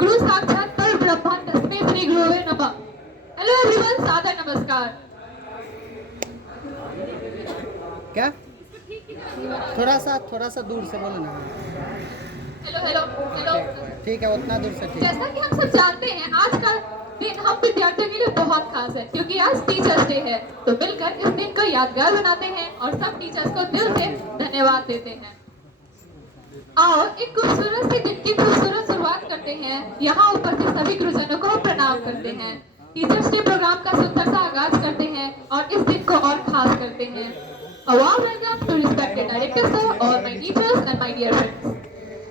गुरु साक्षात पर ब्रह्मा तस्मै श्री गुरुवे नमः। हेलो एवरीवन, सादर नमस्कार। क्या थोड़ा सा दूर से बोलो ना। Hello hello hello. ठीक है, उतना दूर से ठीक। जैसा कि हम सब जानते हैं, आज का दिन हम विद्यार्थियों के लिए बहुत खास है क्योंकि आज टीचर्स डे है। तो मिलकर इस दिन को यादगार बनाते हैं और सब टीचर्स को दिल से धन्यवाद देते हैं। आओ एक खूबसूरत सी दिन की खूबसूरत शुरुआत करते हैं। यहाँ उपस्थित सभी गुरुजनों को प्रणाम करते हैं। टीचर्स डे प्रोग्राम का सुंदर सा आगाज करते हैं और इस दिन को और खास करते हैं। A warm welcome to respected director sir, all my teachers and my dear friends.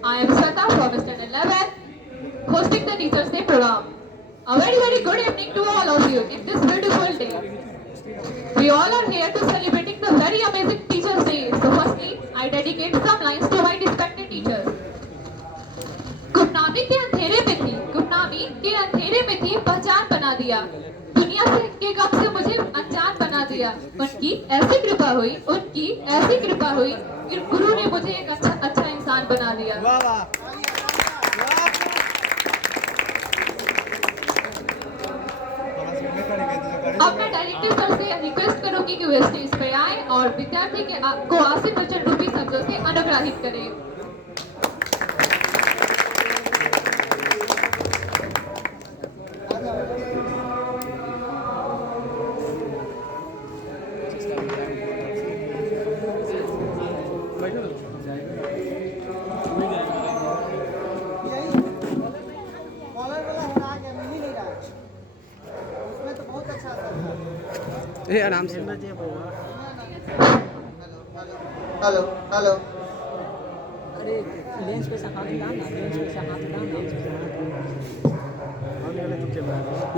I am Sweta from Standard 11, hosting the Teachers Day program. A very good evening to all of you in this beautiful day. We all are here to celebrating the very amazing Teachers Day. So firstly, I dedicate some lines to my respected teachers. गुमनामी के अंधेरे में थी पहचान बना दिया। दुनिया से के गम से मुझे अनजान बना दिया। उनकी ऐसी कृपा हुई कि गुरु ने मुझे एक अच्छा इंसान बना दिया। वाह वाह। अब मैं डायरेक्टर सर से रिक्वेस्ट करूंगी कि वे स्टेज पे आए और विद्यार्थी को आशीर्वचन रूपी शब्दों से अनुग्रहित करें। आराम से। Hello hello. अरे लेंस पे हाथ डालना,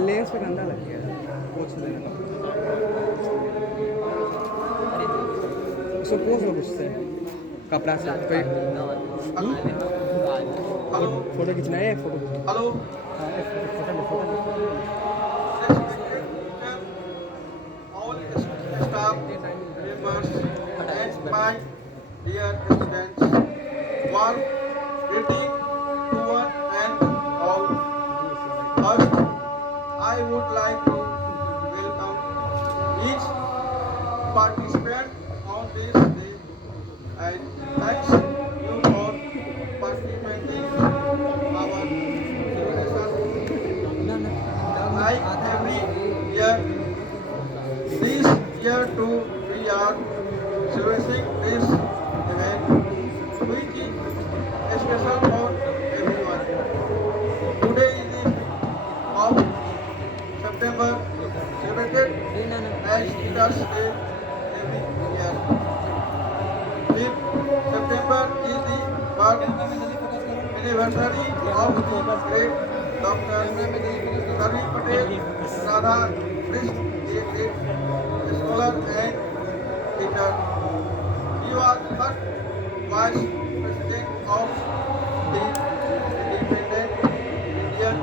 लेंस पे गंदा लग गया, पोंछ देना। उसको पोंछ लो उससे, कपड़ा से कोई। हेलो फोटो खींचना है, photo. Hello. All staff members and my dear students, warm greeting to one and all. First, I would like to welcome each participant on this day and thanks you for participating in our celebration. Like every year, this year too we are celebrating this event, which is special for everyone. Today is the 5th of September, celebrated as Teachers Day every year. 5th September is the birth anniversary of the great Dr. Sardar Patel Radha Krishna, a great scholar and teacher. He was first vice president of the independent Indian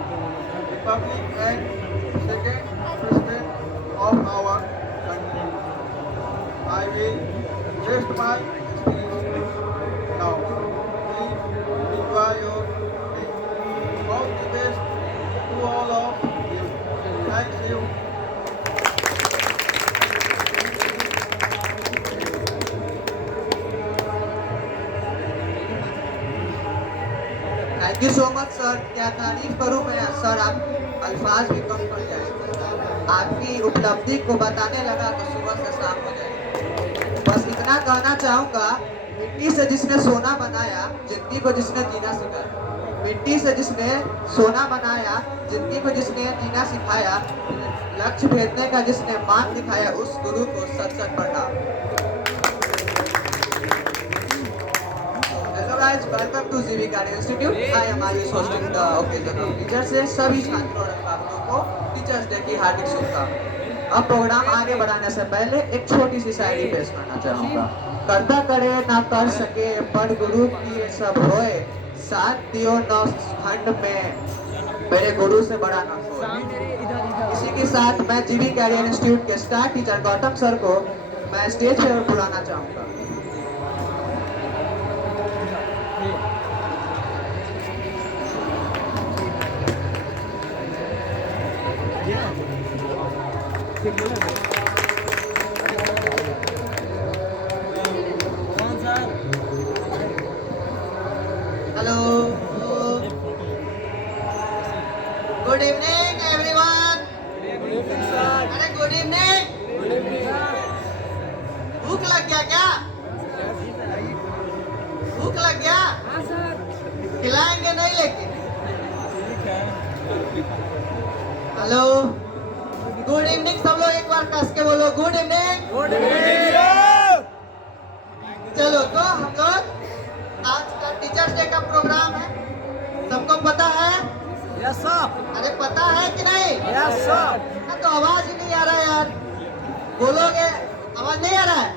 Republic and second president of our country. I will rest my experience now. Please enjoy your day. All the best to all of you. Thank you. Thank you so much sir. क्या तारीफ करूं मैं sir, आप अल्फाज भी कम पड़ जाए। आपकी उपलब्धि को बताने लगा तो सुबह से शाम हो जाए। बस इतना कहना चाहूँगा, मिट्टी से जिसने सोना बनाया, जिंदगी को जिसने जीना सिखाया। मिट्टी से जिसने सोना बनाया, जिंदगी को जिसने जीना सिखाया, लक्ष्य भेदने का जिसने मान दिखाया, उस गुरु को सच सच प्रणाम। Guys, welcome to GV Garden Institute. I am always hosting the occasion of Teachers Day. सभी छात्रों और अध्यापकों को टीचर्स डे की हार्दिक शुभकामनाएं। अब प्रोग्राम आगे बढ़ाने से पहले एक छोटी सी शायरी पेश करना चाहूँगा। करता करे ना कर सके पर गुरु की सब होए, साथ दियो नौ खंड में मेरे गुरु से बड़ा ना कोई। इसी के साथ मैं GV कैरियर इंस्टीट्यूट के स्टार टीचर गौतम सर को मैं स्टेज पर बुलाना चाहूँगा। Hello, good evening everyone. अरे गुड इवनिंग। भूख लग गया क्या? भूख लग गया? खिलाएंगे नहीं लेकिन। Hello, good evening. सब लोग एक बार कस के बोलो गुड इवनिंग। चलो तो हम लोग आज का टीचर्स डे का प्रोग्राम है, सबको पता है? यस सर, अरे पता है कि नहीं? Yes sir. तो आवाज ही नहीं आ रहा है यार, बोलोगे? आवाज नहीं आ रहा है?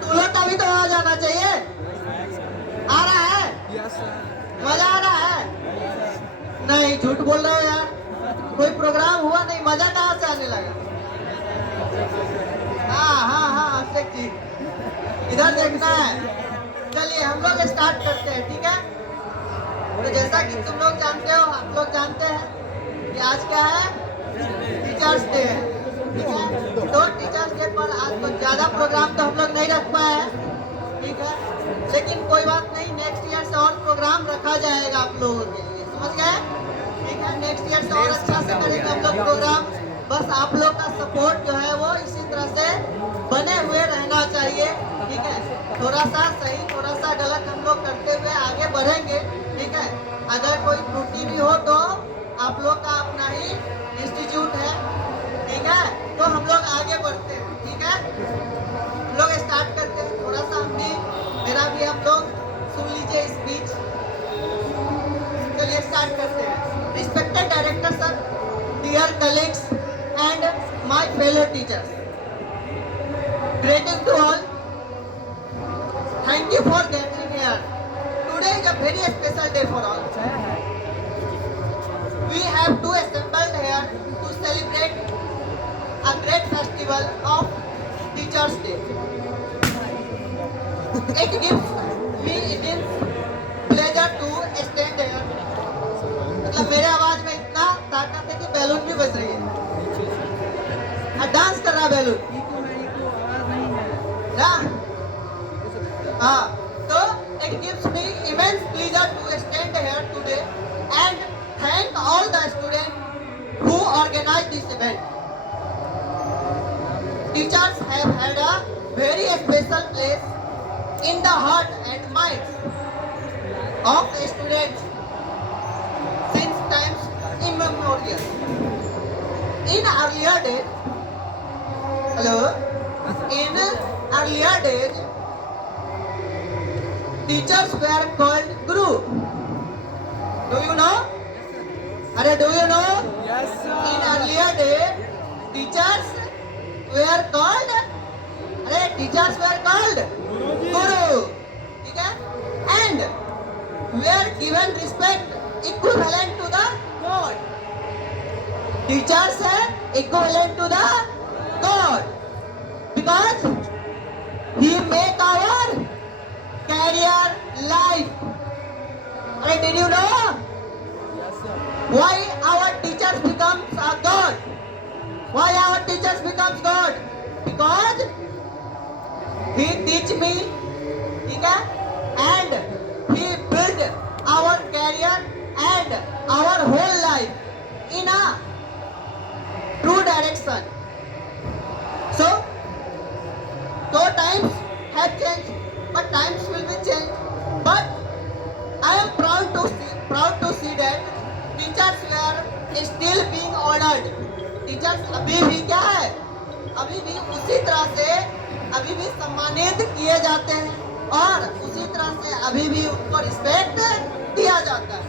तुम लोग का भी तो आवाज आना चाहिए। आ रहा है? मजा आ रहा है? नहीं, झूठ बोल रहे हो यार। कोई प्रोग्राम हुआ नहीं, मजा कहाँ से आने लगा? हाँ, अभिषेक जी इधर देखना है। चलिए हम लोग स्टार्ट करते हैं, ठीक है? तो जैसा कि तुम लोग जानते हो, आप लोग जानते हैं कि आज क्या है? टीचर्स डे है, ठीक है? तो टीचर्स डे पर आज कुछ ज्यादा प्रोग्राम तो हम लोग नहीं रख पाए हैं, ठीक है? लेकिन कोई बात नहीं, नेक्स्ट ईयर से और प्रोग्राम रखा जाएगा आप लोगों के लिए, समझ गए? ठीक है, नेक्स्ट ईयर से और अच्छा से करेंगे हम लोग प्रोग्राम। बस आप लोग का सपोर्ट जो है वो इसी तरह से बने हुए रहना चाहिए, ठीक है? थोड़ा सा सही, थोड़ा सा गलत हम लोग करते हुए आगे बढ़ेंगे, ठीक है? अगर कोई त्रुटि भी हो तो आप लोग का अपना ही इंस्टीट्यूट है, ठीक है? तो हम लोग आगे बढ़ते हैं, ठीक है? हम लोग स्टार्ट करते हैं। थोड़ा सा हम भी, मेरा भी आप लोग सुन लीजिए स्पीच। चलिए स्टार्ट करते हैं। Respected director sir, dear colleagues and my fellow teachers, greeting to all. Thank you for gathering here. Today is a very special day for all. We have to assembled here to celebrate a great festival of Teachers' Day. It gives me immense pleasure to stand here. मतलब मेरे आवाज में इतना ताकत है कि balloon भी बज रही है, डांस कर रहा बैलून ना? हाँ, तो it gives me immense pleasure to stand here today and thank all the students who organized this event. Teachers have had a very special place in the heart and minds of students since times immemorial. In earlier days, in earlier days, teachers were called guru. Do you know? Are do you know? Yes sir. In earlier days, teachers were called. Teachers were called guru. ठीक है? And were given respect equivalent to the God. Teachers are equivalent to the God because He make our career life. Did you know Yes sir. why our teachers becomes a God? Why our teachers becomes God? Because He teach me, ठीक है? And He build our career and our whole life in a true direction. So times have changed, but times will be changed. But I am proud to see that teachers were still being honored. Teachers अभी भी क्या है? अभी भी उसी तरह से अभी भी सम्मानित किए जाते हैं और उसी तरह से अभी भी उनको रिस्पेक्ट दिया जाता है.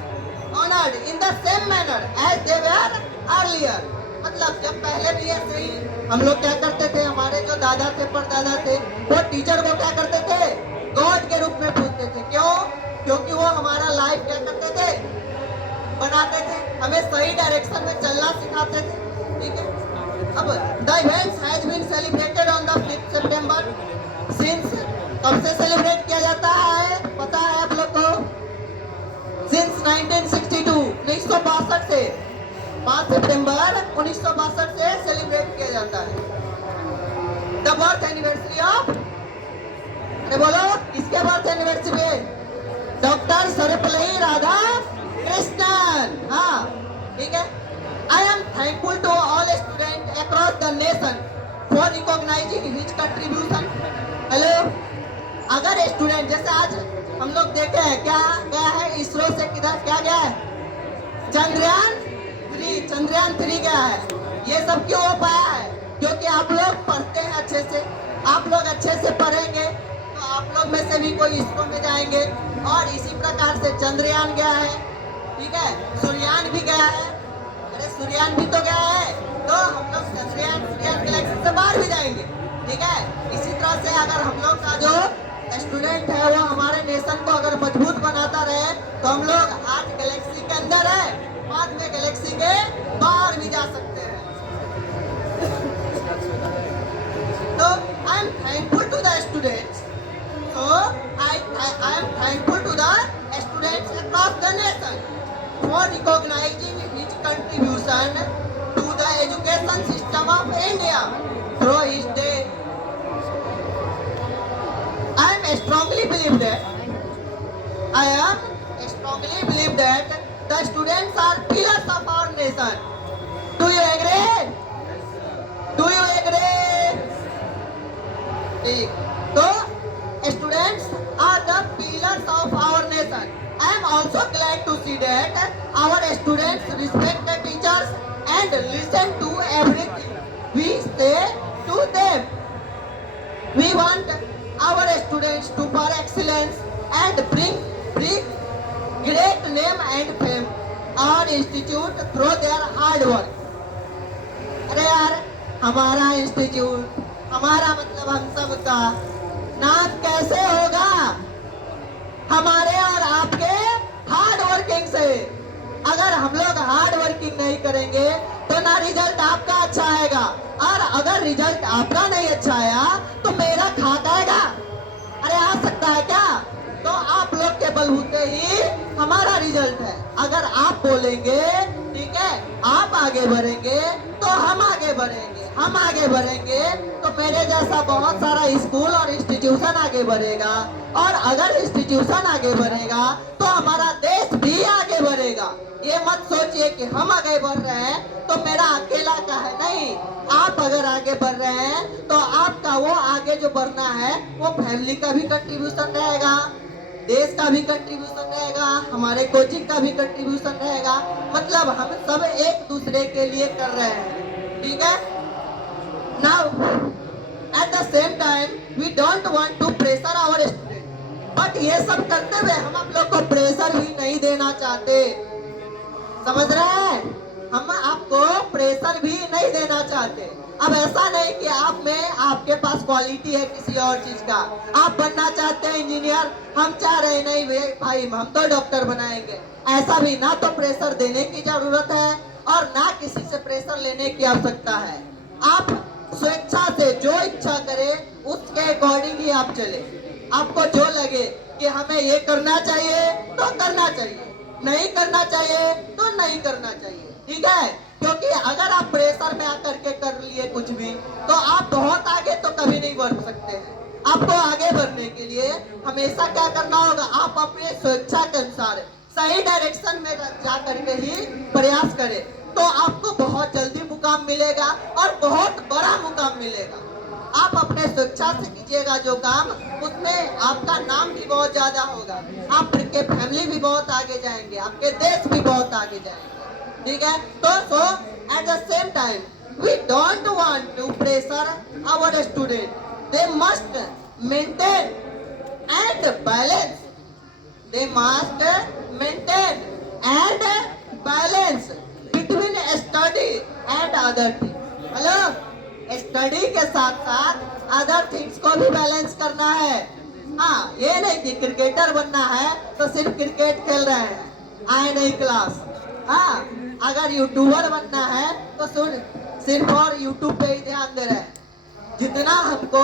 Honored in the same manner as they were earlier. मतलब जब पहले भी ऐसे ही हम लोग क्या करते थे, हमारे जो दादा थे परदादा थे वो टीचर को क्या करते थे? गॉड के रूप में पूजते थे. क्यों? क्योंकि वो हमारा लाइफ क्या करते थे? बनाते थे, हमें सही डायरेक्शन में चलना सिखाते थे. ठीक है? अब the events has been celebrated on the 5th September. Since कब से सेलिब्रेट किया जाता है पता है आप लोग को? सिंस 1962 1962 से 5 सितंबर 1962 से सेलिब्रेट किया जाता है। द बर्थ एनिवर्सरी ऑफ, अरे बोलो किसके बर्थ एनिवर्सरी है? Doctor Sarvepalli Radhakrishnan. हाँ ठीक है। I am thankful to all student across the nation for recognizing his contribution. Hello, अगर स्टूडेंट जैसे आज हम लोग देखे हैं क्या गया है इसरो से, किधर क्या गया है? चंद्रयान 3 गया है। ये सब क्यों हो पाया है? क्योंकि आप लोग पढ़ते हैं अच्छे से, आप लोग अच्छे से पढ़ेंगे तो आप लोग में से भी कोई इसरो में जाएंगे। और इसी प्रकार से चंद्रयान गया है, ठीक है, सूर्ययान भी गया है। अरे सूर्ययान भी तो गया है, तो हम लोग चंद्रयान गैलेक्सी से बाहर भी जाएंगे, ठीक है। इसी तरह से अगर हम लोग का जो स्टूडेंट है वो हमारे नेशन को अगर मजबूत बनाता रहे तो हम लोग आज गैलेक्सी के अंदर है, बाद में गैलेक्सी के बाहर भी जा सकते हैं। तो I am thankful to the students, so I am thankful to the students across the nation for recognizing his contribution to the education system of India through his day. I am strongly believe that the students are pillars of our nation. Do you agree? Do you agree? ठीक, तो students are the pillars of our nation. I am also glad to see that our students respect the teachers and listen to everything we say to them. We want our students to for excellence and bring great name and fame our institute through their hard work. अरे यार, हमारा institute, हमारा मतलब हम सब का नाम कैसे होगा? हमारे और आपके हार्ड वर्किंग से। अगर हम लोग हार्ड वर्किंग नहीं करेंगे तो ना रिजल्ट आपका अच्छा आएगा, और अगर रिजल्ट आपका नहीं अच्छा आया तो मेरा खाता आएगा? अरे आ सकता है क्या? तो आप लोग के बलबूते ही हमारा रिजल्ट है। अगर आप बोलेंगे, ठीक है, आप आगे बढ़ेंगे तो हम आगे बढ़ेंगे, हम आगे बढ़ेंगे तो मेरे जैसा बहुत सारा स्कूल और इंस्टीट्यूशन आगे बढ़ेगा, और अगर इंस्टीट्यूशन आगे बढ़ेगा तो हमारा देश भी आगे बढ़ेगा। ये मत सोचिए कि हम आगे बढ़ रहे हैं तो मेरा अकेला का है, नहीं। आप अगर आगे बढ़ रहे हैं तो आपका वो आगे जो बढ़ना है वो फैमिली का भी कंट्रीब्यूशन रहेगा, देश का भी कंट्रीब्यूशन रहेगा, हमारे कोचिंग का भी कंट्रीब्यूशन रहेगा। मतलब हम सब एक दूसरे के लिए कर रहे हैं, ठीक है। Now, at the same time, we don't want to pressure our students. But ये सब करते हुए हम आप लोग को प्रेशर भी नहीं देना चाहते, समझ रहे हैं? हम आपको प्रेशर भी नहीं देना चाहते। अब ऐसा नहीं कि आप में आपके पास क्वालिटी है किसी और चीज का, आप बनना चाहते हैं इंजीनियर, हम चाह रहे नहीं भाई हम तो डॉक्टर बनाएंगे, ऐसा भी ना तो प्रेशर देने की जरूरत है और ना किसी से प्रेशर लेने की आवश्यकता है। आप स्वेच्छा से जो इच्छा करे उसके अकॉर्डिंग ही आप चले। आपको जो लगे कि हमें ये करना चाहिए तो करना चाहिए, नहीं करना चाहिए तो नहीं करना चाहिए, ठीक है। क्योंकि अगर आप प्रेशर में आकर के कर लिए कुछ भी तो आप बहुत आगे तो कभी नहीं बढ़ सकते हैं। आपको आगे बढ़ने के लिए हमेशा क्या करना होगा? आप अपने स्वेच्छा के अनुसार सही डायरेक्शन में जा करके ही प्रयास करें तो आपको बहुत जल्दी मुकाम मिलेगा और बहुत बड़ा मुकाम मिलेगा। आप अपने स्वेच्छा से कीजिएगा जो काम, उसमें आपका नाम भी बहुत ज्यादा होगा, आपके फैमिली भी बहुत आगे जाएंगे, आपके देश भी बहुत आगे जाएंगे, ठीक है। तो so at the same time we don't want to pressure our student, they must maintain and balance, they must maintain and balance between study and other things. Hello, study के साथ साथ अदर थिंग्स को भी balance करना है। हाँ, ये नहीं कि क्रिकेटर बनना है तो सिर्फ क्रिकेट खेल रहे हैं, आए नहीं क्लास। हाँ, अगर यूट्यूबर बनना है तो सिर्फ और यूट्यूब पे ही ध्यान दे रहे हैं, जितना हमको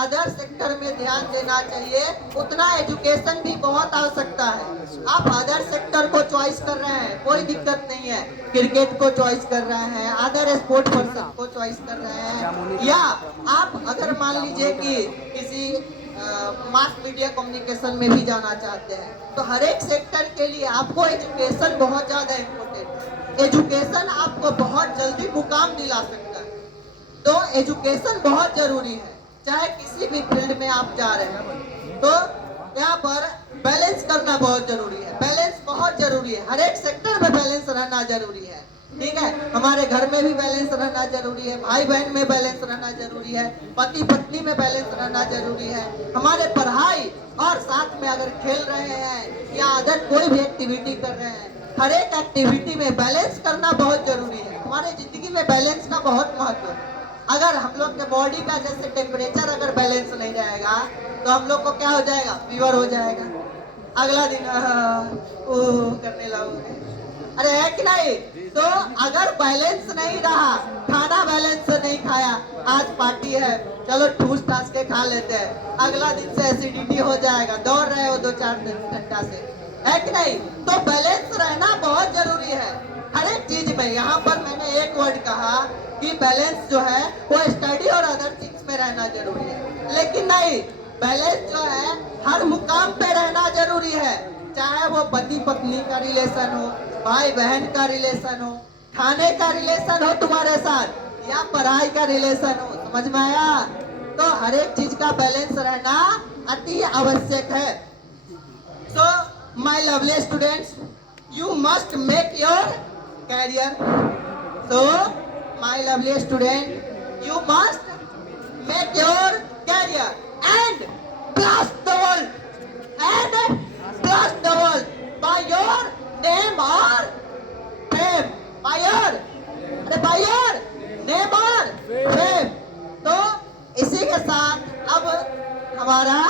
अदर सेक्टर में ध्यान देना चाहिए उतना एजुकेशन भी बहुत आवश्यकता है। आप अदर सेक्टर को चॉइस कर रहे हैं, कोई दिक्कत नहीं है। क्रिकेट को चॉइस कर रहे हैं, अदर स्पोर्ट पर्सन को चॉइस कर रहे हैं, या आप अगर मान लीजिए कि किसी मास मीडिया कम्युनिकेशन में भी जाना चाहते हैं, तो हर एक सेक्टर के लिए आपको एजुकेशन बहुत ज्यादा इम्पोर्टेंट है। एजुकेशन आपको बहुत जल्दी मुकाम दिला सकता है, तो एजुकेशन बहुत जरूरी है। चाहे किसी भी फील्ड में आप जा रहे हैं, तो यहाँ पर बैलेंस करना बहुत जरूरी है। बैलेंस बहुत जरूरी है, हर एक सेक्टर में बैलेंस रहना जरूरी है। ठीक है, हमारे घर में भी बैलेंस रहना जरूरी है, भाई बहन में बैलेंस रहना जरूरी है, पति पत्नी में बैलेंस रहना जरूरी है, हमारे पढ़ाई और साथ में अगर खेल रहे हैं या अदर कोई भी एक्टिविटी कर रहे हैं, हर एक एक्टिविटी में बैलेंस करना बहुत जरूरी है। हमारे जिंदगी में बैलेंस का बहुत महत्व है। अगर हम लोग के बॉडी का जैसे टेम्परेचर अगर बैलेंस नहीं रहेगा तो हम लोग को क्या हो जाएगा, फीवर हो जाएगा, अगला दिन करने लगोगे, अरे है कि नहीं। तो अगर बैलेंस नहीं रहा, खाना बैलेंस से नहीं खाया, आज पार्टी है चलो ठूस ठास के खा लेते हैं, अगला दिन से एसिडिटी हो जाएगा, दौड़ रहे हो 2-4 घंटा से, है कि नहीं। तो बैलेंस रहना बहुत जरूरी है हर एक चीज में। यहाँ पर मैंने एक वर्ड कहा कि बैलेंस जो है वो स्टडी और अदर थिंग्स में रहना जरूरी है, लेकिन नहीं, बैलेंस जो है हर मुकाम पे रहना जरूरी है। चाहे वो पति पत्नी का रिलेशन हो, भाई बहन का रिलेशन हो, खाने का रिलेशन हो तुम्हारे साथ, या पढ़ाई का रिलेशन हो, समझ में आया। तो हर एक चीज का बैलेंस रहना अति आवश्यक है। So my lovely students, you must make your career. So my lovely student, you must make your career and blast the world and blast the world by your name or fame, by your name or fame। तो इसी के साथ अब हमारा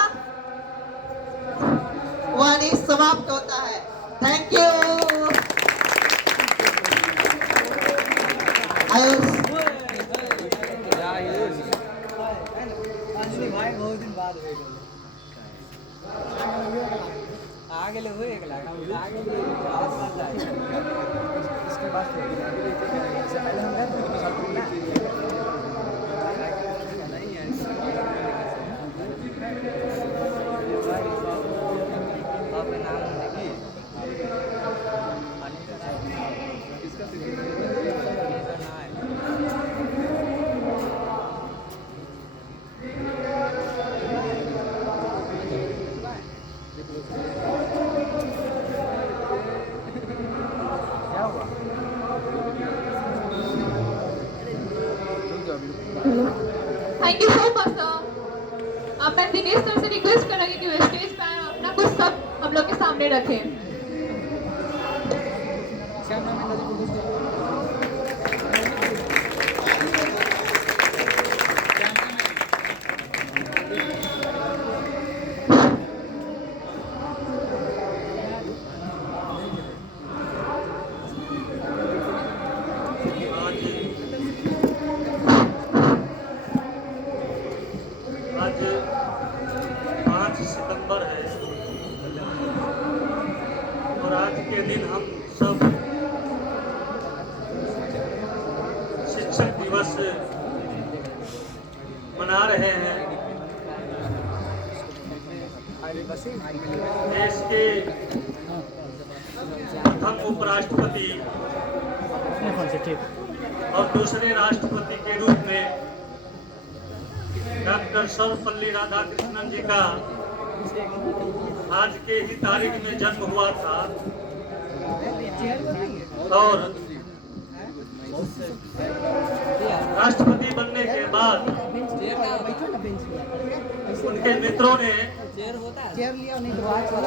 वाणी समाप्त होता है। Thank you. Ayush भाई बहुत दिन बाद आगे ले हुए एक लाख आगे इसके बाद पहले हम गए नहीं है आपका नाम देखिए इसका thank you so much sir. अब मैं दिनेश सर से रिक्वेस्ट करूंगी कि वो स्टेज पे आए और अपना कुछ सब हम लोग के सामने रखें। आज 5 सितंबर है और आज के दिन हम सब शिक्षक दिवस मना रहे हैं। देश के प्रथम उपराष्ट्रपति और दूसरे राष्ट्रपति के रूप में डॉक्टर सर्वपल्ली राधाकृष्णन जी का आज के ही तारीख में जन्म हुआ था और राष्ट्रपति बनने के बाद उनके मित्रों ने,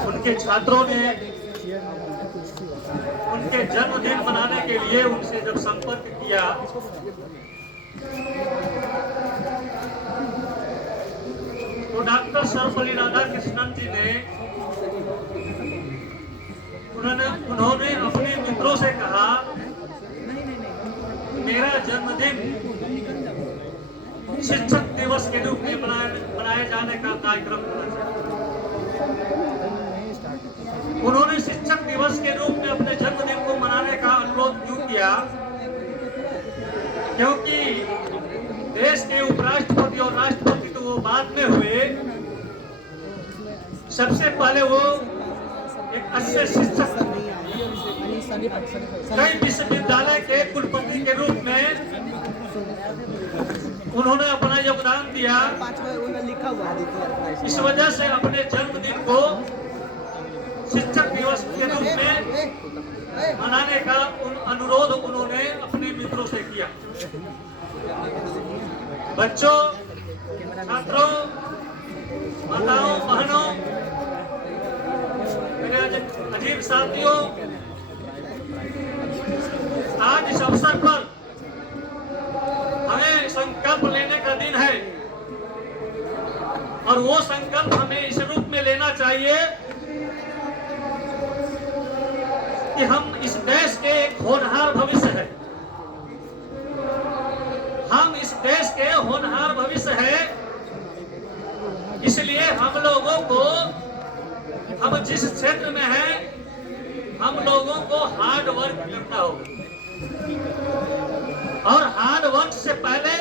उनके छात्रों ने उनके जन्मदिन मनाने के लिए उनसे जब संपर्क किया तो डॉक्टर सर्वपल्ली राधाकृष्णन जी ने उन्होंने अपने मित्रों से कहा मेरा जन्मदिन शिक्षक दिवस मनाने का कार्यक्रम होना चाहिए। उन्होंने शिक्षक दिवस के रूप में अपने जन्मदिन को मनाने का अनुरोध क्यों किया? क्योंकि देश के उपराष्ट्रपति और राष्ट्रपति तो वो बाद में हुए, सबसे पहले वो एक अच्छे शिक्षक, कई विश्वविद्यालय के कुलपति के रूप में उन्होंने अपना योगदान दिया। इस वजह से अपने जन्मदिन को शिक्षक दिवस के रूप में मनाने का अनुरोध उन्होंने अपने मित्रों से किया। बच्चों, छात्रों, माताओं, बहनों, मेरे अजीब साथियों, आज इस अवसर पर हमें संकल्प लेने का दिन है और वो संकल्प हमें इस रूप में लेना चाहिए कि हम इस देश के एक होनहार भविष्य है, हम इस देश के होनहार भविष्य है। इसलिए हम लोगों को, हम जिस क्षेत्र में हैं, हम लोगों को हार्ड वर्क करना होगा और हार्ड वर्क से पहले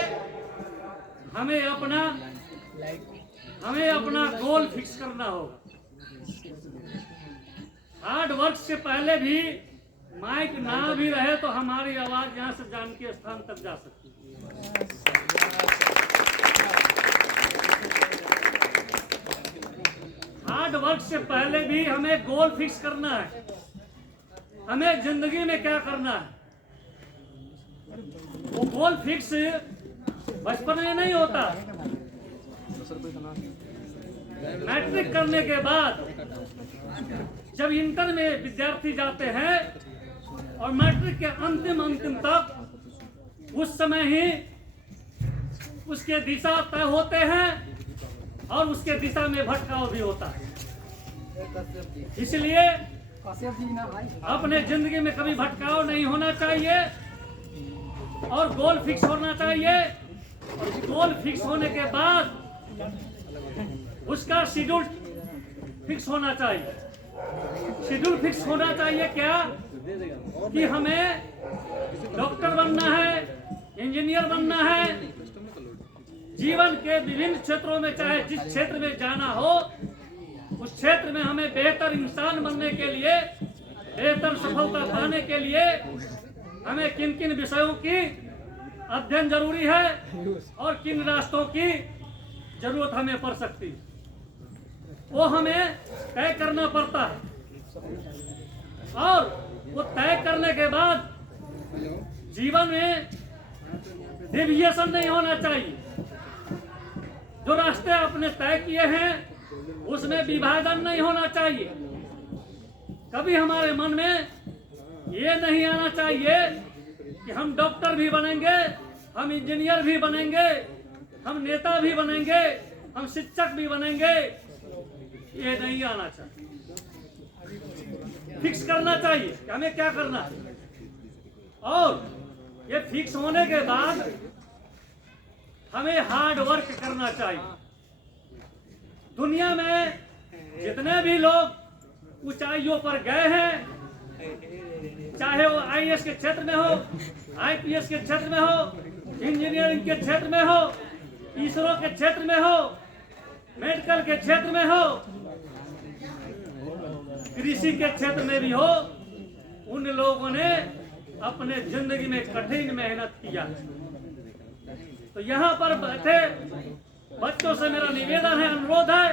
हमें अपना गोल फिक्स करना होगा। हार्ड वर्क से पहले भी माइक ना भी रहे तो हमारी आवाज यहाँ से जानकी स्थान तक जा सकती है। हार्ड वर्क से पहले भी हमें गोल फिक्स करना है, हमें जिंदगी में क्या करना है। वो गोल फिक्स बचपन में नहीं होता, मैट्रिक करने के बाद जब इंटर में विद्यार्थी जाते हैं और मैट्रिक के अंतिम तक, उस समय ही उसके दिशा तय होते हैं और उसके दिशा में भटकाव भी होता है। इसलिए अपने जिंदगी में कभी भटकाव नहीं होना चाहिए और गोल फिक्स होना चाहिए। और गोल फिक्स होने के बाद उसका शेड्यूल फिक्स होना चाहिए। शेड्यूल फिक्स होना चाहिए क्या कि हमें डॉक्टर बनना है, इंजीनियर बनना है। जीवन के विभिन्न क्षेत्रों में, चाहे जिस क्षेत्र में जाना हो, उस क्षेत्र में हमें बेहतर इंसान बनने के लिए, बेहतर सफलता पाने के लिए हमें किन किन विषयों की अध्ययन जरूरी है और किन रास्तों की जरूरत हमें पड़ सकती है, वो हमें तय करना पड़ता है। और वो तय करने के बाद जीवन में डेविएशन नहीं होना चाहिए। जो रास्ते आपने तय किए हैं उसमें विभाजन नहीं होना चाहिए। कभी हमारे मन में ये नहीं आना चाहिए कि हम डॉक्टर भी बनेंगे, हम इंजीनियर भी बनेंगे, हम नेता भी बनेंगे, हम शिक्षक भी बनेंगे। ये नहीं आना चाहिए। फिक्स करना चाहिए कि हमें क्या करना है और ये फिक्स होने के बाद हमें हार्ड वर्क करना चाहिए। दुनिया में जितने भी लोग ऊंचाइयों पर गए हैं, चाहे वो आईएएस के क्षेत्र में हो, आईपीएस के क्षेत्र में हो, इंजीनियरिंग के क्षेत्र में हो, इसरो के क्षेत्र में हो, मेडिकल के क्षेत्र में हो, कृषि के क्षेत्र में भी हो, उन लोगों ने अपने जिंदगी में कठिन मेहनत किया। तो यहाँ पर बैठे बच्चों से मेरा निवेदन है, अनुरोध है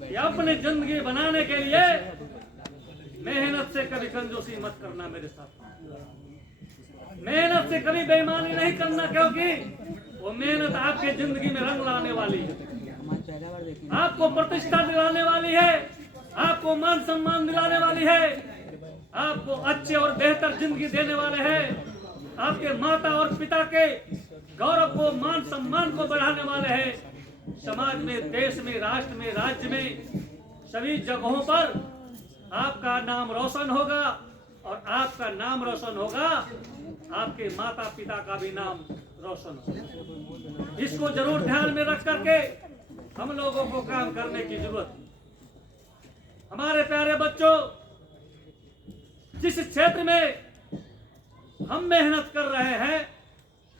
कि अपनी जिंदगी बनाने के लिए मेहनत से कभी कंजूसी मत करना मेरे साथ। मेहनत से कभी बेईमानी नहीं करना, क्योंकि वो मेहनत आपके जिंदगी में रंग लाने वाली है, आपको प्रतिष्ठा दिलाने वाली है, आपको मान सम्मान दिलाने वाली है, आपको अच्छे और बेहतर जिंदगी देने वाले हैं, आपके माता और पिता के गौरव को, मान सम्मान को बढ़ाने वाले हैं। समाज में, देश में, राष्ट्र में, राज्य में, सभी जगहों पर आपका नाम रोशन होगा और आपका नाम रोशन होगा, आपके माता पिता का भी नाम रोशन होगा। इसको जरूर ध्यान में रख करके हम लोगों को काम करने की जरूरत है। हमारे प्यारे बच्चों, जिस क्षेत्र में हम मेहनत कर रहे हैं,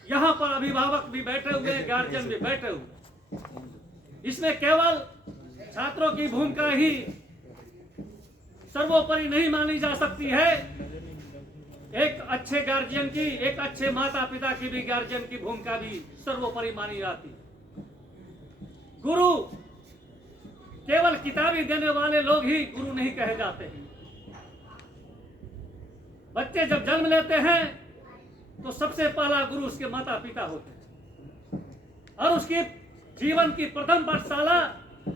यहाँ पर अभिभावक भी बैठे हुए हैं, गार्जियन भी बैठे हुए। इसमें केवल छात्रों की भूमिका ही सर्वोपरि नहीं मानी जा सकती है। एक अच्छे गार्जियन की, एक अच्छे माता पिता की भी, गार्जियन की भूमिका भी सर्वोपरि मानी जाती है। गुरु केवल किताबी देने वाले लोग ही गुरु नहीं कहे जाते हैं। बच्चे जब जन्म लेते हैं तो सबसे पहला गुरु उसके माता पिता होते हैं, और उसके जीवन की प्रथम पाठशाला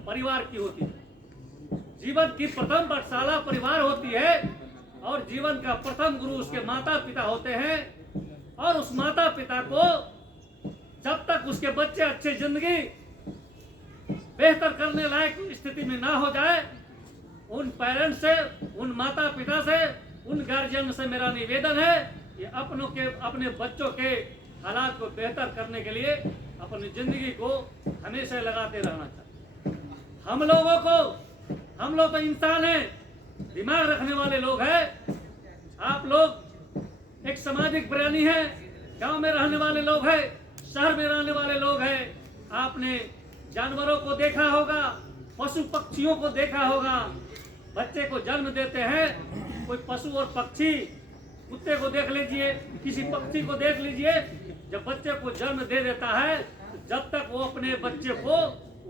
परिवार की होती है। जीवन की प्रथम पाठशाला परिवार होती है, और जीवन का प्रथम गुरु उसके माता पिता होते हैं। और उस माता पिता को जब तक उसके बच्चे अच्छी जिंदगी बेहतर करने लायक स्थिति में ना हो जाए, उन पेरेंट्स से, उन माता पिता से, उन गार्जियन से मेरा निवेदन है कि अपने बच्चों के हालात को बेहतर करने के लिए अपनी जिंदगी को हमेशा लगाते रहना चाहिए। हम लोग तो इंसान हैं, दिमाग रखने वाले लोग हैं। आप लोग एक सामाजिक प्राणी हैं, गांव में रहने वाले लोग हैं, शहर में रहने वाले लोग हैं। आपने जानवरों को देखा होगा, पशु पक्षियों को देखा होगा। बच्चे को जन्म देते हैं, कोई पशु और पक्षी, कुत्ते को देख लीजिए, किसी पक्षी को देख लीजिए, जब बच्चे को जन्म दे देता है, जब तक वो अपने बच्चे को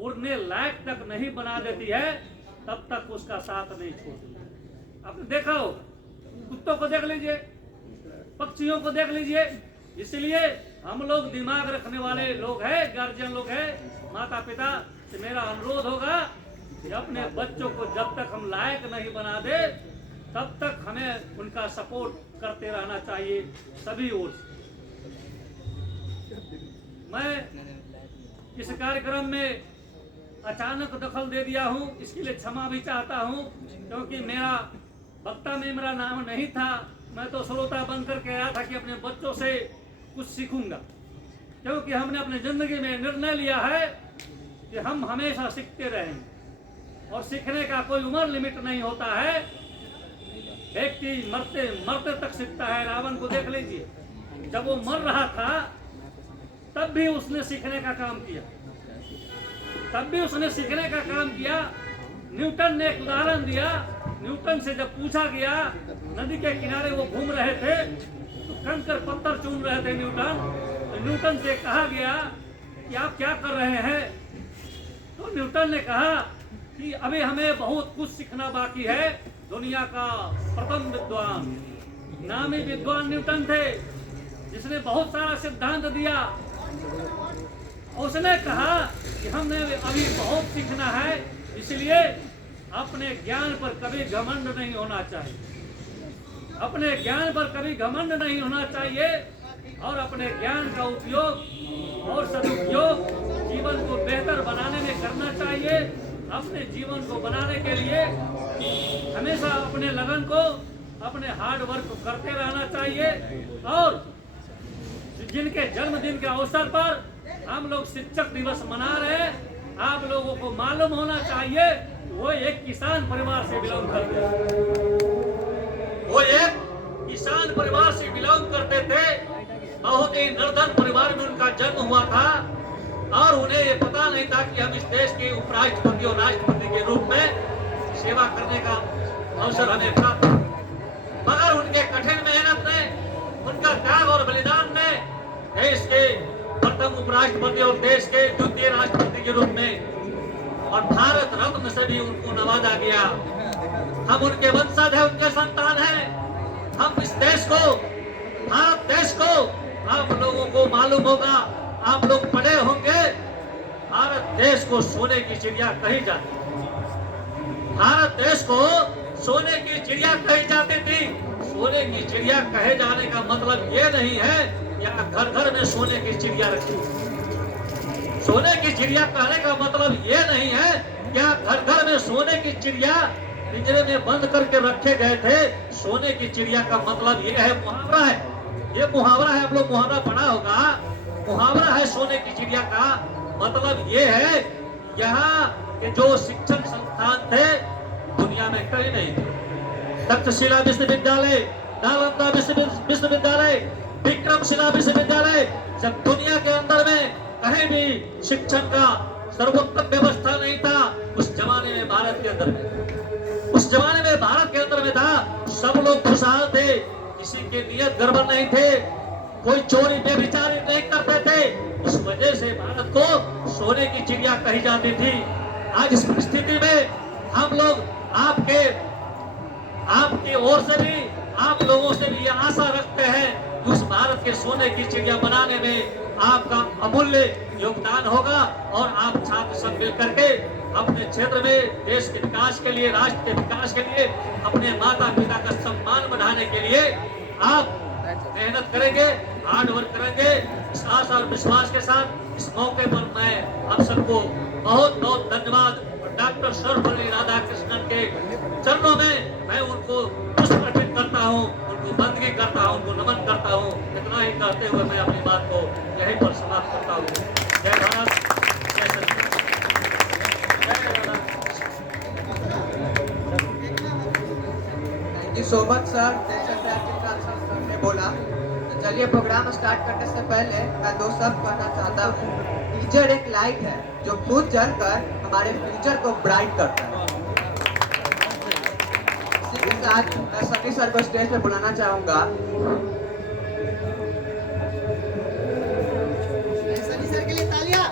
उड़ने लायक तक नहीं बना देती है, तब तक उसका साथ नहीं छोड़ती। आपने देखा हो, कुत्तों को देख लीजिए, पक्षियों को देख लीजिए। इसलिए हम लोग दिमाग रखने वाले लोग हैं, गार्जियन लोग हैं, माता पिता से मेरा अनुरोध होगा कि अपने बच्चों को जब तक हम लायक नहीं बना दे, तब तक हमें उनका सपोर्ट करते रहना चाहिए सभी ओर से। मैं इस कार्यक्रम में अचानक दखल दे दिया हूं, इसके लिए क्षमा भी चाहता हूं, क्योंकि मेरा वक्ता में मेरा नाम नहीं था। मैं तो श्रोता बनकर के आया था कि अपने बच्चों से कुछ सीखूंगा, क्योंकि हमने अपनी जिंदगी में निर्णय लिया है कि हम हमेशा सीखते रहेंगे, और सीखने का कोई उम्र लिमिट नहीं होता है। व्यक्ति मरते मरते तक सीखता है। रावण को देख लीजिए, जब वो मर रहा था तब भी उसने सीखने का काम किया, न्यूटन ने एक उदाहरण दिया। न्यूटन से जब पूछा गया, नदी के किनारे वो घूम रहे थे तो कंकड़ पत्थर चुन रहे थे न्यूटन, तो न्यूटन से कहा गया कि आप क्या कर रहे हैं? तो न्यूटन ने कहा कि अभी हमें बहुत कुछ सीखना बाकी है। दुनिया का प्रथम विद्वान, नामी विद्वान न्यूटन थे, जिसने बहुत सारा सिद्धांत दिया। उसने कहा कि हमने अभी बहुत सीखना है, इसलिए अपने ज्ञान पर कभी घमंड नहीं होना चाहिए, अपने ज्ञान पर कभी घमंड नहीं होना चाहिए, और अपने ज्ञान का उपयोग और सदुपयोग जीवन को बेहतर बनाने में करना चाहिए। अपने जीवन को बनाने के लिए हमेशा अपने लगन को, अपने हार्ड वर्क को करते रहना चाहिए। और जिनके जन्मदिन के अवसर पर हम लोग शिक्षक दिवस मना रहे हैं, आप लोगों को मालूम होना चाहिए वो एक किसान परिवार से बिलोंग करते थे। वो एक किसान परिवार से बिलोंग करते थे। बहुत ही निर्धन परिवार में उनका जन्म हुआ था, और उन्हें ये पता नहीं था कि हम इस देश के उपराष्ट्रपति और राष्ट्रपति के रूप में सेवा करने का अवसर हमें प्राप्त, मगर उनके कठिन मेहनत ने, उनका त्याग और बलिदान ने देश के प्रथम उपराष्ट्रपति और देश के द्वितीय राष्ट्रपति के रूप में और भारत रत्न से भी उनको नवाजा गया। हम उनके वंशज हैं, उनके संतान हैं। हम इस देश को, भारत देश को, आप लोगों को मालूम होगा, आप लोग पढ़े होंगे, भारत देश को सोने की चिड़िया कही जाती थी। भारत देश को सोने की चिड़िया कही जाती थी। सोने की चिड़िया कहे जाने का मतलब ये नहीं है यहाँ घर घर में सोने की चिड़िया रखी। सोने की चिड़िया कहने का मतलब ये नहीं है क्या घर घर में सोने की चिड़िया पिंजरे में बंद करके रखे गए थे। सोने की चिड़िया का मतलब ये है, मुहावरा है, ये मुहावरा है, आप लोग मुहावरा पढ़ा होगा। मुहावरा है सोने की चिड़िया का मतलब ये है, यहाँ के जो शिक्षण संस्थान थे दुनिया में कहीं नहीं थे। तक्षशिला विश्वविद्यालय, नालंदा विश्वविद्यालय, विक्रमशिला विश्वविद्यालय, जब दुनिया के अंदर में कहीं भी शिक्षण का सर्वोत्तम व्यवस्था नहीं था, उस जमाने में भारत के अंदर में, उस जमाने में भारत के अंदर में था। सब लोग खुशहाल थे, किसी के नियत गड़बड़ नहीं थे, कोई चोरी बेविचारी नहीं करते थे। इस वजह से भारत को सोने की चिड़िया कही जाती थी। आज इस परिस्थिति में हम लोग आपकी ओर से भी, आप लोगों से भी ये आशा रखते हैं कि उस भारत के सोने की चिड़िया बनाने में आपका अमूल्य योगदान होगा और आप छात्र सब मिल करके अपने क्षेत्र में देश के विकास के लिए, राष्ट्र के विकास के लिए, अपने माता पिता का सम्मान बढ़ाने के लिए आप मेहनत करेंगे, हार्ड वर्क करेंगे। इस आशा और विश्वास के साथ इस मौके पर मैं आप सबको बहुत बहुत धन्यवाद। डॉक्टर सर्वपल्ली राधाकृष्णन के चरणों में मैं उनको पुष्प अर्पित करता हूँ, उनको बंदगी करता हूँ, उनको नमन करता हूँ। इतना ही कहते हुए मैं अपनी बात को यहीं पर समाप्त करता हूँ। जय भारत, जय सचिव, जय Bharat. Thank you so much sir. जैसा सर ने बोला, तो चलिए प्रोग्राम स्टार्ट करने से पहले मैं दो शब्द कहना चाहता हूँ। टीचर एक लाइट है जो खुद जलकर हमारे फ्यूचर को ब्राइट करता है। इसी के साथ मैं सनी सर को स्टेज पे बुलाना चाहूंगा। सनी सर के लिए तालियां।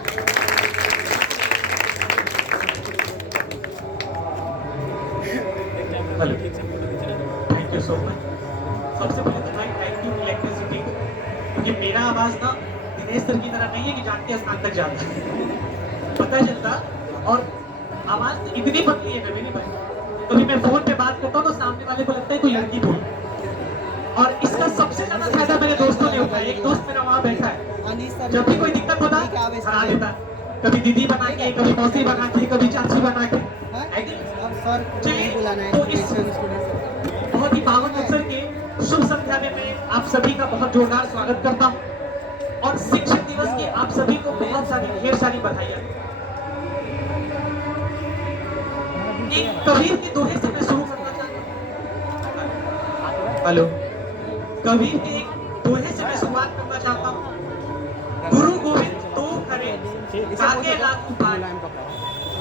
Hello, thank you so much. सबसे पहले तो थैंक यू इलेक्ट्रिसिटी, क्योंकि मेरा आवाज ना दिनेश सर की तरह नहीं है कि जानते स्थान तक जाता है, पता चलता। और आवाज तो इतनी पतली है ना मेरी भाई, कभी मैं फोन पे बात करता हूँ तो सामने वाले को लगता है कोई लड़की बोल। और इसका सबसे ज्यादा फायदा मेरे दोस्तों ने उठाया। एक दोस्त मेरा वहाँ बैठा है, जब भी कोई दिक्कत होता हरा देता, कभी दीदी बना के, कभी मौसी बना के, कभी चाची बना के। चलिए, तो इस बहुत ही पावन अवसर के शुभ संध्या में मैं आप सभी का बहुत जोरदार स्वागत करता हूँ और शिक्षक दिवस की आप सभी को बहुत सारी ढेर सारी बधाइयाँ। एक कबीर के दोहे से मैं शुरू करना चाहता हूँ। हेलो, कबीर के एक दोहे से मैं शुरुआत करना चाहता हूँ। गुरु गोविंद दो खरे काके लागू पाए,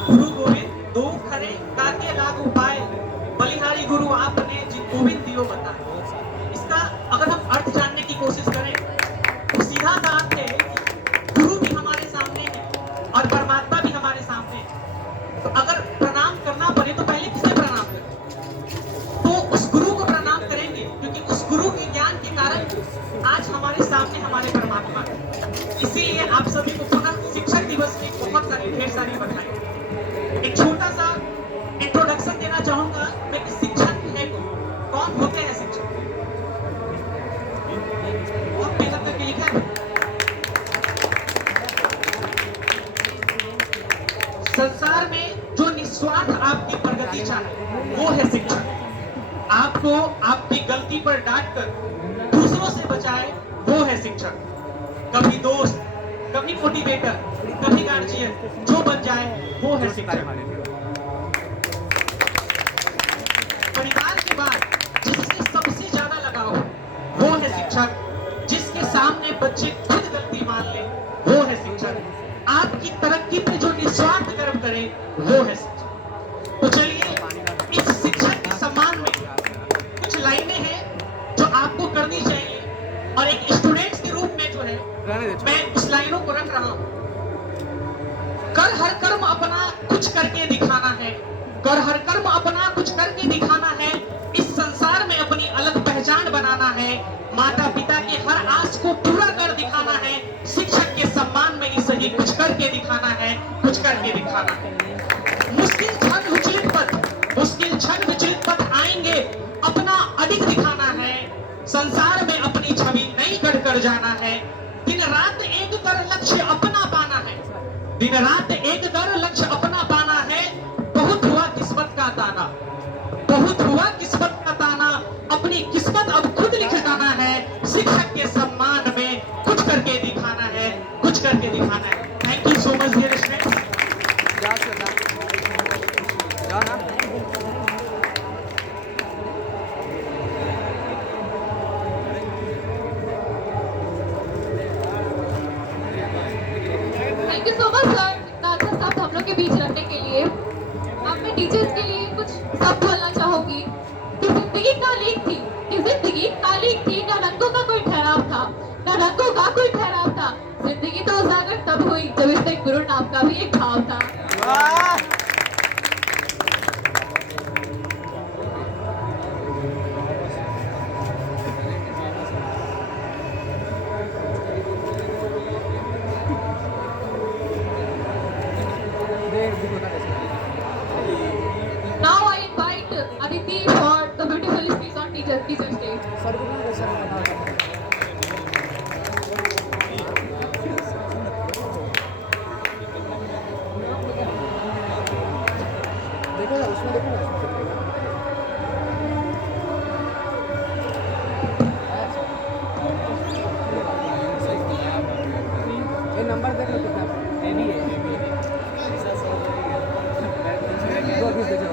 गुरु गोविंद दो खरे काके लागू पाए, बलिहारी गुरु आपने जिन गोविंद दियो बताए। इसका अगर हम अर्थ जानने की कोशिश करें तो सीधा सा अर्थ है कि गुरु भी हमारे सामने है और परमात्मा भी हमारे सामने है। तो अगर प्रणाम करना पड़े तो पहले किसे प्रणाम करें? तो उस गुरु को प्रणाम करेंगे, क्योंकि उस गुरु के ज्ञान के कारण आज हमारे सामने हमारे परमात्मा है। इसीलिए आप सभी को पुनः शिक्षक दिवस की बहुत सारी ढेर सारी बधाई। एक छोटा सा इंट्रोडक्शन देना चाहूंगा मैं कि शिक्षक है कौन होते हैं। शिक्षक बहुत मेहनत करके लिखा है। संसार में जो निस्वार्थ आपकी प्रगति चाहे वो है शिक्षक। आपको आपकी गलती पर डांट कर दूसरों से बचाए वो है शिक्षक। कभी दोस्त, कभी मोटिवेटर, कभी गार्जियन, जो बन जाए वो है शिक्षक। परिवार के बाद जिससे सबसे ज्यादा लगाव वो है शिक्षक। जिसके सामने बच्चे खुद गलती मान ले वो है शिक्षक। आपकी तरक्की पे जो निस्वार्थ कर्म करे वो है शिक्षक। तो चलिए इस शिक्षक के सम्मान में कुछ लाइनें हैं जो आपको करनी चाहिए और एक स्टूडेंट्स के रूप में जो है मैं उस लाइनों को रख रहा हूं। कर हर कर्म अपना कुछ करके दिखाना है, कर हर कर्म अपना कुछ करके दिखाना है, इस संसार में अपनी अलग पहचान बनाना है, माता पिता के हर आस को पूरा कर दिखाना है, शिक्षक के सम्मान में ही सही कुछ करके दिखाना है, कुछ करके दिखाना है। मुश्किल क्षण विचलित पथ आएंगे, अपना अडिग दिखाना है, संसार में अपनी छवि नई कर जाना है, दिन रात एक कर लक्ष्य अपना पाना है, दिन रात एक कर लक्ष्य अपना पाना है। बहुत हुआ किस्मत का ताना, बहुत हुआ किस्मत का ताना, अपनी किस्मत अब खुद लिख जाना है, शिक्षक के सम्मान में कुछ करके दिखाना है, कुछ करके दिखाना है। Thank you so much dear students. Much sir, इतना अच्छा शब्द हम लोग के बीच रखने के लिए। अब मैं टीचर्स के लिए कुछ शब्द बोलना चाहूंगी कि जिंदगी कालिक थी, कि जिंदगी कालिक थी, ना रंगों का कोई ठहराव था, ना रंगों का कोई ठहराव था। जिंदगी तो उजागर तब हुई जब इसमें गुरु नाम का भी एक भाव था। Now I invite Aditi for the beautiful speech on Teachers Day. देखो ना उसमें, देखो ना ये नंबर देख लो कितना है। दो अभी देख लो।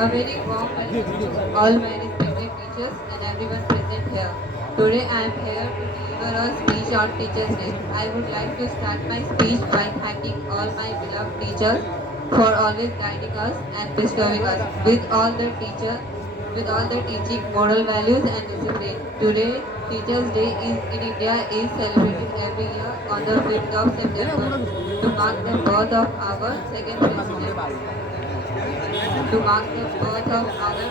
A very warm welcome to all my respected teachers and everyone present here. Today I am here to deliver a speech on Teachers' Day. I would like to start my speech by thanking all my beloved teachers for always guiding us and bestowing us with all the teaching moral values and discipline. Today, Teachers' Day in India is celebrated every year on the 5th of September to mark the birth of our second president. To mark the birth of our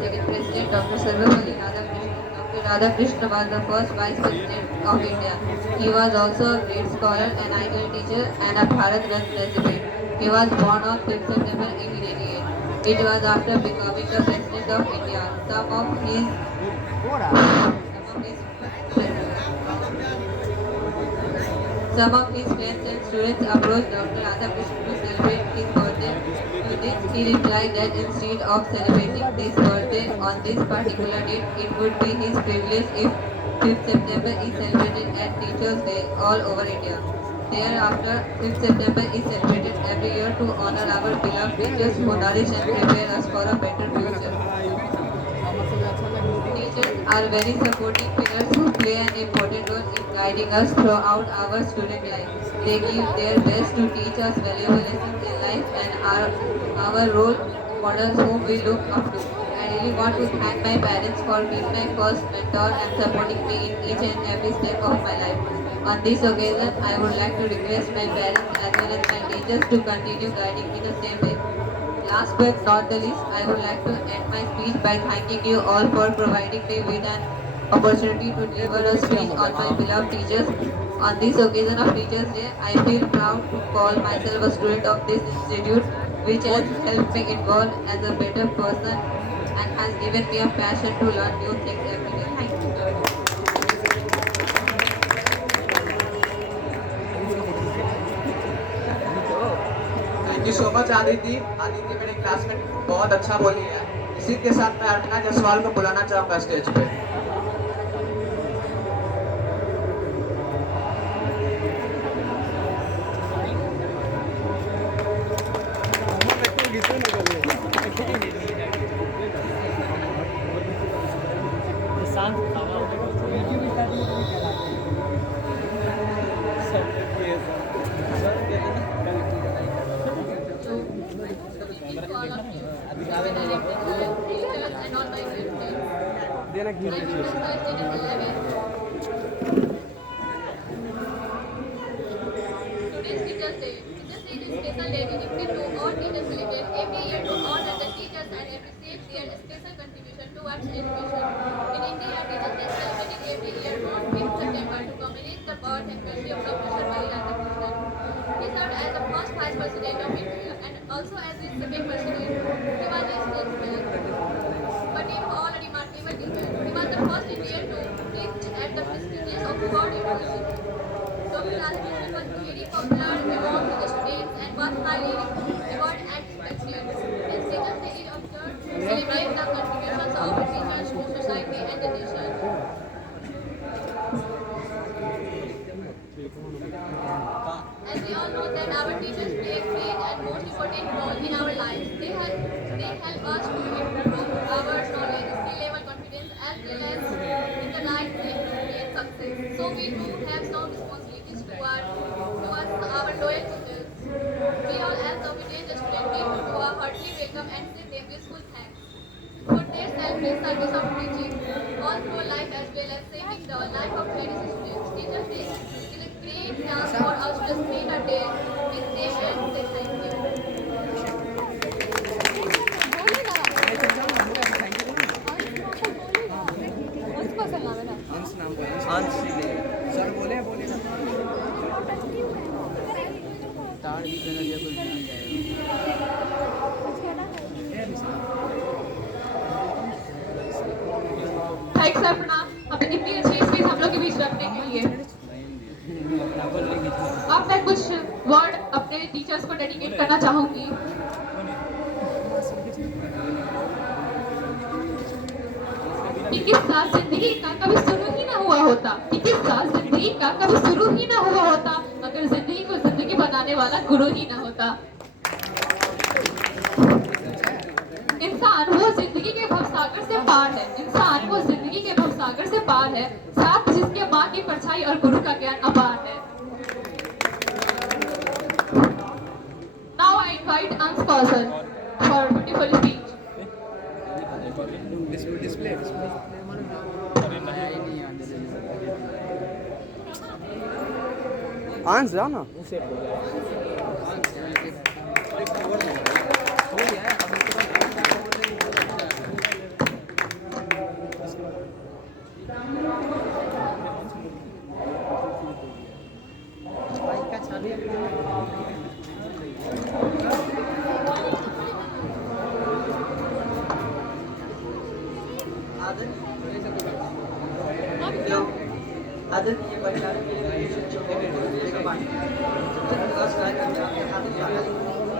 second president, Dr. Sarvepalli Radhakrishnan. Dr. Radhakrishnan was the first vice president of India. He was also a great scholar, an ideal teacher, and a Bharat Ratna recipient. He was born on 5th September 1888. It was after becoming the president of India. Some of his friends and students approached Dr. Radhakrishnan to celebrate his birthday. To this, he replied that instead of celebrating this birthday on this particular date, it would be his privilege if 5th September is celebrated as Teachers' Day all over India. Thereafter, 5th September is celebrated every year to honor our beloved teachers who nourish and prepare us for a better future. Teachers are very supporting pillars who play an important role in guiding us throughout our student life. They give their best to teach us valuable lessons in life and are our role models whom we look up to. I really want to thank my parents for being my first mentor and supporting me in each and every step of my life. On this occasion, I would like to request my parents as well as my teachers to continue guiding me the same way. Last but not the least, I would like to end my speech by thanking you all for providing me with an opportunity to deliver a speech on my beloved teachers. On this occasion of Teachers' Day, I feel proud to call myself a student of this institute, which has helped me evolve as a better person and has given me a passion to learn new things every day. Thank you. Thank you so much Aditi. Aditi मेरी classmate बहुत अच्छा बोली है। इसी के साथ मैं अर्चना जायसवाल को बुलाना चाहूंगा स्टेज पे। शांत देना क्यों Today's Teachers' Day. Teachers' Day is a special day dedicated to all teachers celebrate every year to honor the teachers and appreciate their special contribution towards education. In India, Teachers' Day is celebrated every year on 5th September to commemorate the birth and birthday of Dr. Sarvepalli Radhakrishnan. He served as the first Vice President of India and also as the second President. He was a statesman, but all a remarkable teacher. He was the first Indian to teach at the prestigious Oxford University. Dr. Radhakrishnan was very popular among the students and was highly regarded and respected. This Teachers' Day is observed to celebrate the contributions of teachers to society and the nation. As we all know that our teachers play a great and most important role in our lives. They help us to improve our knowledge, skill level students who have some responsibilities towards our loyal teachers. We all as obedient students need to do a heartily welcome and say them useful thanks for their selfless service of teaching all through life as well as saving the life of various students. Teachers Day is a great chance for us to spend a day with them and say thank you. अंश नाम का अंश sir बोले बोले ना तार भी देना दिया कोई नहीं थैंक्स सर प्रणाम हमें इतनी अच्छी स्पीच हम लोग के बीच रखने के लिए। अब मैं कुछ वर्ड अपने टीचर्स को डेडिकेट करना चाहूंगी। कि किस साल जिंदगी का कभी शुरू ही ना हुआ होता, कि किस साल जिंदगी का कभी शुरू ही ना हुआ होता अगर जिंदगी को जिंदगी बनाने वाला गुरु ही ना होता। इंसान वो जिंदगी के भवसागर से पार है, इंसान वो जिंदगी के भवसागर से पार है, साथ जिसके माँ की परछाई और गुरु का ज्ञान अपार है। Now I invite Ans Kausar for beautiful speech. Display आंस जाओ ना आदरणीय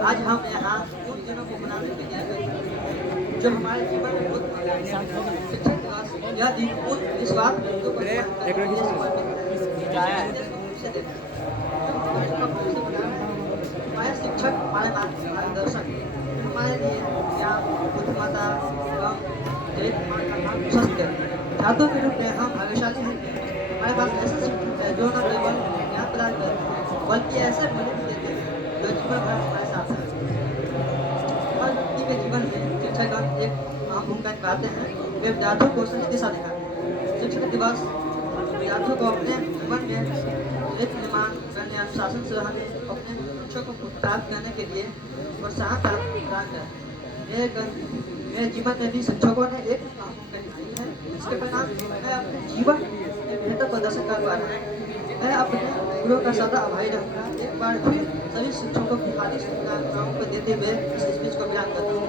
आज हम यहाँ उन दिनों को मनाने के लिए आए हैं जो हमारे जीवन में बहुत शिक्षक दिवस यह दिन उन इस बात हमारे शिक्षक हमारे मार्गदर्शक हमारे लिए यहाँ बुद्धिमत्ता एवं सत्य छात्रों के रूप में हम भाग्यशाली हैं। हमारे पास ऐसे शिक्षक हैं जो न केवल ज्ञान प्रदान करते हैं बल्कि ऐसे मूल्य भी देते हैं जो जीवन भर हमारे साथ हैं। हर व्यक्ति के जीवन में शिक्षकगण एक अहम भूमिका निभाते हैं। वे विद्यार्थियों को सही दिशा दिखाते। शिक्षक दिवस विद्यार्थियों को अपने जीवन में एक निर्माण करने अनुशासन से रहने अपने लक्ष्यों को प्राप्त करने के लिए प्रोत्साहन प्रदान करें। मेरे जीवन में भी शिक्षकों ने एक अहम भूमिका निभाई है। इसके परिणाम मैं अपने जीवन में बेहतर प्रदर्शन कर पा रहा हूँ। मैं अपने गुरुओं का सदा आभारी रहूँगा। एक बार फिर सभी शिक्षकों की हार्दिक शुभकामनाओं को देते हुए इस स्पीच को बयान करता हूँ।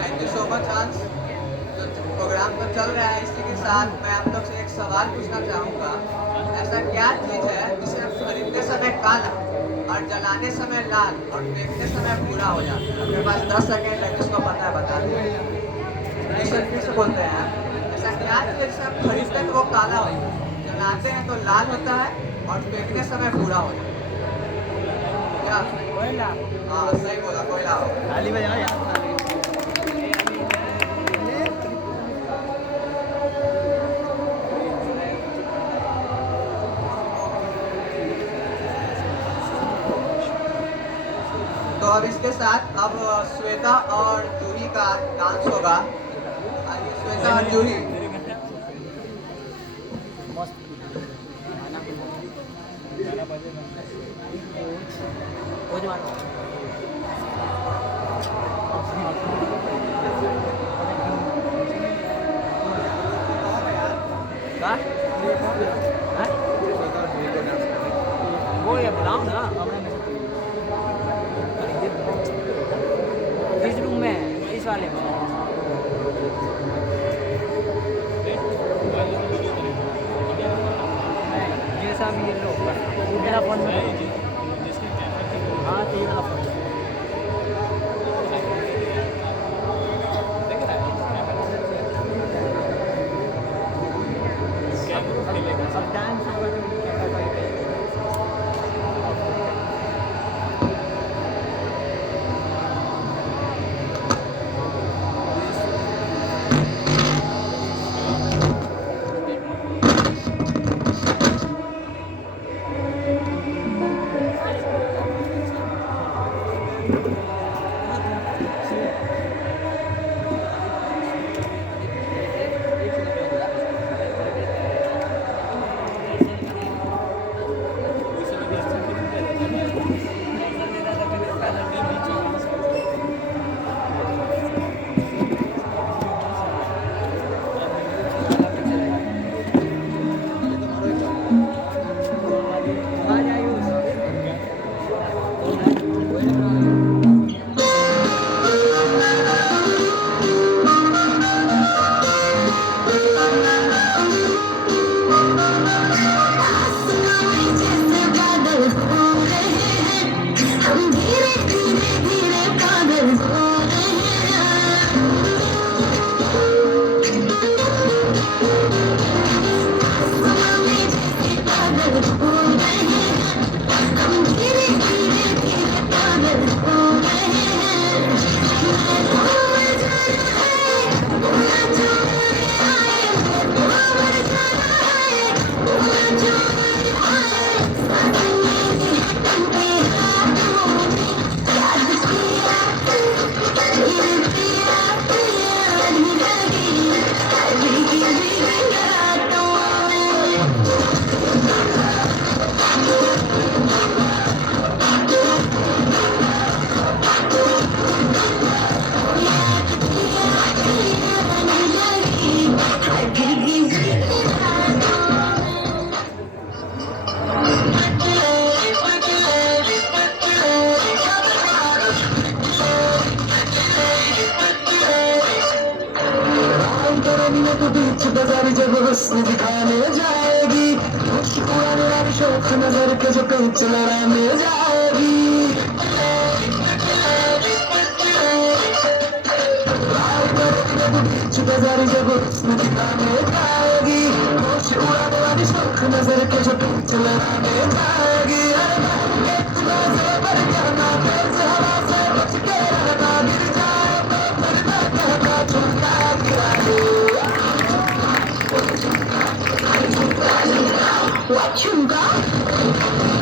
थैंक यू सो मच हंस। जो प्रोग्राम तो चल रहा है इसी के साथ मैं आप लोग से एक सवाल पूछना चाहूँगा। ऐसा क्या चीज़ है जिसे खरीदने समय काला और जलाने समय लाल और फेंकने समय भूरा हो जाता है? आपके पास 10 सेकेंड है, जिसको पता है बता दें। फिर से बोलते हैं ऐसा क्या चीज़ है जिसे हम खरीदते हैं तो वो काला हो जाता है, जलाते हैं तो लाल होता है और फेंकने समय भूरा हो जाता है? क्या? कोयला। हाँ सही बोला, कोयला हो। ताली बजाओ यार। तो अब इसके साथ अब श्वेता और जूही का डांस होगा। आइए श्वेता और जूही। वो ये बुलाओ ना इस रूम में इस वाले में जैसा भी ये लो मेरा फोन में हाँ तो ये वाला फोन अब डांस जब हुस्न दिखाने जाएगी, उड़ाने वाली शौक नजर के जो पिच लड़ाने जाएगी। बाजारी जब हुस्न दिखाने जाएगी, होश उड़ाने वाली शौक नजर के जो पिच लड़ाने जाएगी। एक बाजार पर जाना, तेज हवा से बच के रहना, गिर जाए तो फिर ना कहना झुमका गिरा दो। What you got?